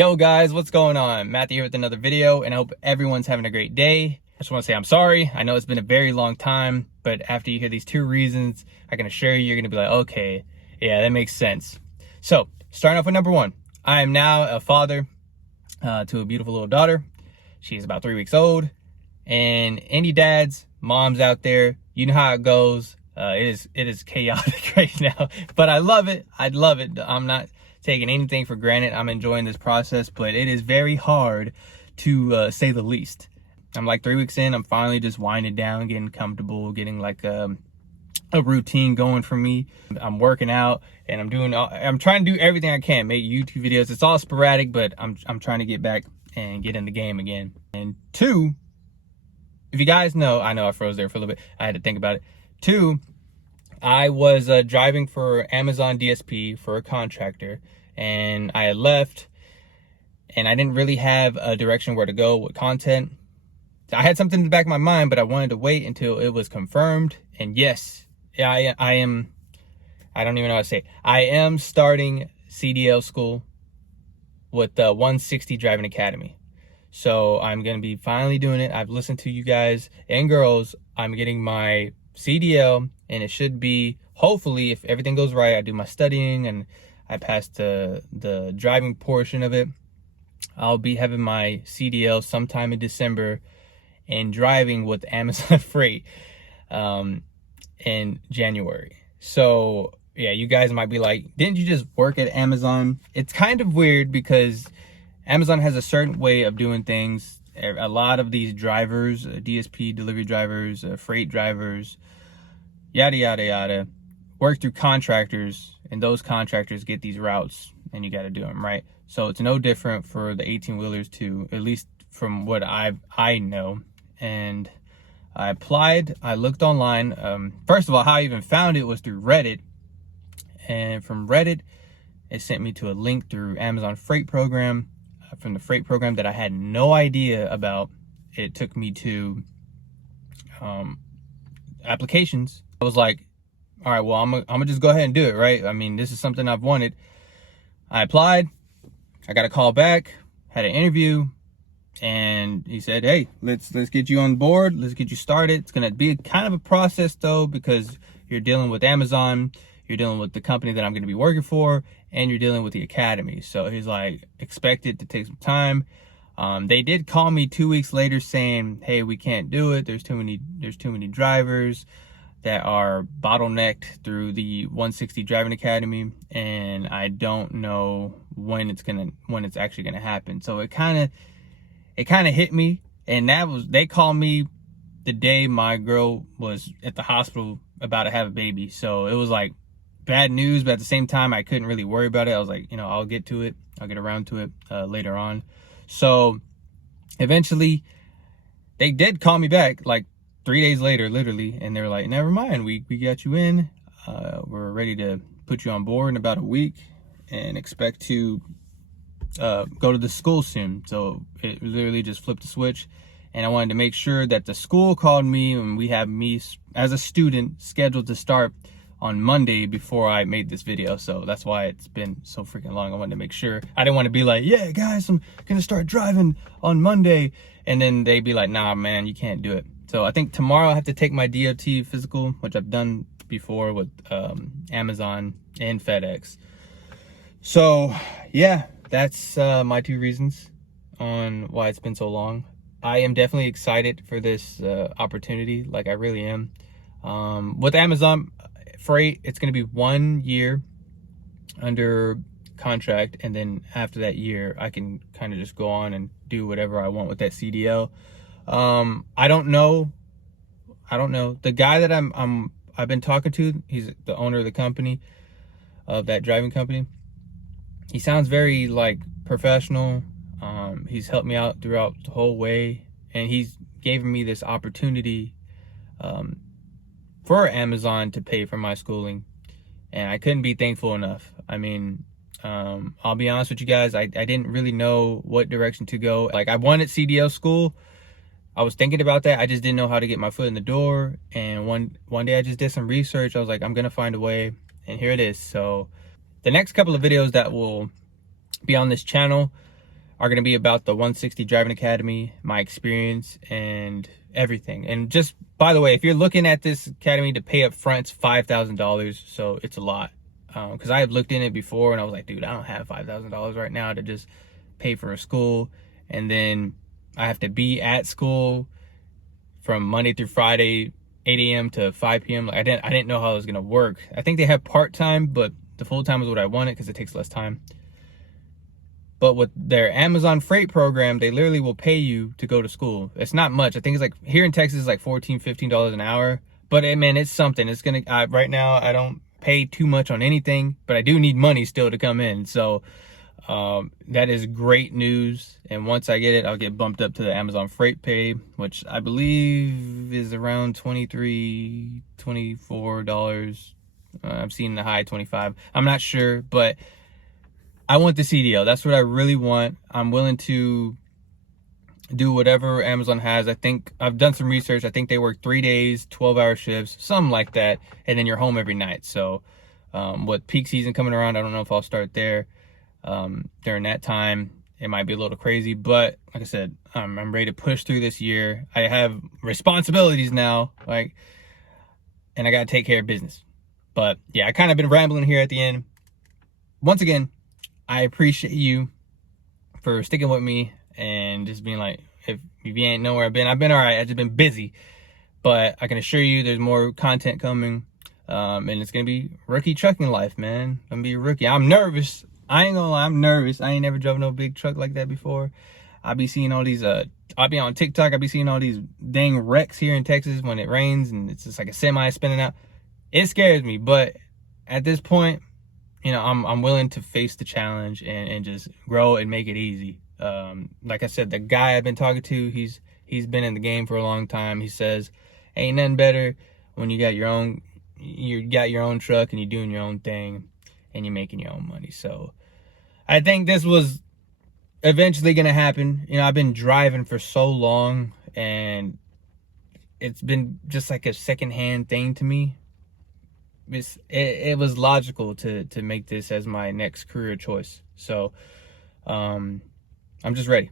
Yo guys, what's going on? Matthew here with another video, and I hope everyone's having a great day. I just want to say I'm sorry. I know it's been a very long time, but after you hear these two reasons, I can assure you, you're going to be like, okay, yeah, that makes sense. So, starting off with number one, I am now a father to a beautiful little daughter. She's about 3 weeks old, and any dads, moms out there, you know how it goes. It is chaotic right now, but I love it. I love it. I'm not taking anything for granted. I'm enjoying this process, but it is very hard to say the least. I'm like 3 weeks in. I'm finally just winding down, getting comfortable, getting like a routine going for me. I'm working out and I'm trying to do everything I can, make YouTube videos. It's all sporadic, but I'm trying to get back and get in the game again. And two, if you guys know, I know I froze there for a little bit. I had to think about it. Two, I was driving for Amazon DSP for a contractor, and I had left, and I didn't really have a direction where to go with content. I had something in the back of my mind, but I wanted to wait until it was confirmed. And yes, I am, I don't even know how to say it. I am starting CDL school with the 160 Driving Academy. So I'm going to be finally doing it. I've listened to you guys and girls. I'm getting my CDL, and it should be, hopefully, if everything goes right, I do my studying and I pass the driving portion of it, I'll be having my CDL sometime in December and driving with Amazon Freight in January. So yeah, you guys might be like, didn't you just work at Amazon? It's kind of weird because Amazon has a certain way of doing things. A lot of these drivers, DSP delivery drivers, freight drivers, yada, yada, yada, work through contractors, and those contractors get these routes, and you got to do them, right? So it's no different for the 18-wheelers too, at least from what I know. And I applied, I looked online. First of all, how I even found it was through Reddit. And from Reddit, it sent me to a link through Amazon Freight Program. From the freight program that I had no idea about, it took me to applications. I was like, all right, well, I'm gonna just go ahead and do it, right? I mean, this is something I've wanted. I applied, I got a call back, had an interview, and he said, hey, let's get you on board, let's get you started. It's gonna be kind of a process though, because you're dealing with Amazon, you're dealing with the company that I'm gonna be working for, and you're dealing with the academy. So he's like, expect it to take some time. They did call me 2 weeks later saying, hey, we can't do it. There's too many drivers that are bottlenecked through the 160 Driving Academy, and I don't know when it's actually gonna happen. So it kind of hit me, and they called me the day my girl was at the hospital about to have a baby. So it was like bad news, but at the same time, I couldn't really worry about it. I was like, I'll get to it. I'll get around to it later on. So eventually, they did call me back like 3 days later, literally, and they were like, never mind, we got you in. We're ready to put you on board in about a week and expect to go to the school soon. So it literally just flipped the switch, and I wanted to make sure that the school called me, and we have me as a student scheduled to start on Monday before I made this video. So that's why it's been so freaking long. I wanted to make sure. I didn't want to be like, yeah, guys, I'm gonna start driving on Monday, and then they'd be like, nah, man, you can't do it. So I think tomorrow I have to take my DOT physical, which I've done before with Amazon and FedEx. So yeah, that's my two reasons on why it's been so long. I am definitely excited for this opportunity. Like, I really am. With Amazon Freight, it's going to be 1 year under contract, and then after that year, I can kind of just go on and do whatever I want with that CDL. I don't know. The guy that I've been talking to, he's the owner of the company, of that driving company. He sounds very like professional. He's helped me out throughout the whole way, and he's given me this opportunity for Amazon to pay for my schooling, and I couldn't be thankful enough. I mean, I'll be honest with you guys, I didn't really know what direction to go. Like, I wanted CDL school. I was thinking about that. I just didn't know how to get my foot in the door. And one day I just did some research. I was like, I'm gonna find a way, and here it is. So the next couple of videos that will be on this channel, are going to be about the 160 Driving Academy, my experience, and everything. And just, by the way, if you're looking at this academy to pay up front, it's $5,000, so it's a lot. Because I have looked in it before, and I was like, dude, I don't have $5,000 right now to just pay for a school. And then I have to be at school from Monday through Friday, 8 a.m. to 5 p.m. Like, I didn't know how it was going to work. I think they have part-time, but the full-time is what I wanted because it takes less time. But with their Amazon freight program, they literally will pay you to go to school. It's not much. I think it's like, here in Texas, it's like $14, $15 an hour. But man, it's something. It's going to, right now, I don't pay too much on anything, but I do need money still to come in. So that is great news. And once I get it, I'll get bumped up to the Amazon freight pay, which I believe is around $23, $24. I've seen the high 25. I'm not sure, but I want the CDL. That's what I really want. I'm willing to do whatever Amazon has. I think I've done some research. I think they work 3 days, 12-hour shifts, something like that. And then you're home every night. So with peak season coming around, I don't know if I'll start there during that time. It might be a little crazy, but like I said, I'm ready to push through this year. I have responsibilities now, and I got to take care of business. But yeah, I kind of been rambling here at the end. Once again, I appreciate you for sticking with me and just being like, if you ain't know where I've been all right. I've just been busy, but I can assure you there's more content coming. And it's going to be rookie trucking life, man. I'm going to be a rookie. I'm nervous. I ain't gonna lie, I'm nervous. I ain't never drove no big truck like that before. I be seeing all these, I'll be on TikTok. I be seeing all these dang wrecks here in Texas when it rains and it's just like a semi spinning out. It scares me, but at this point, you know, I'm willing to face the challenge and just grow and make it easy. Like I said, the guy I've been talking to, he's been in the game for a long time. He says, ain't nothing better when you got your own truck and you're doing your own thing and you're making your own money. So I think this was eventually going to happen. You know, I've been driving for so long and it's been just like a secondhand thing to me. It was logical to make this as my next career choice. So I'm just ready.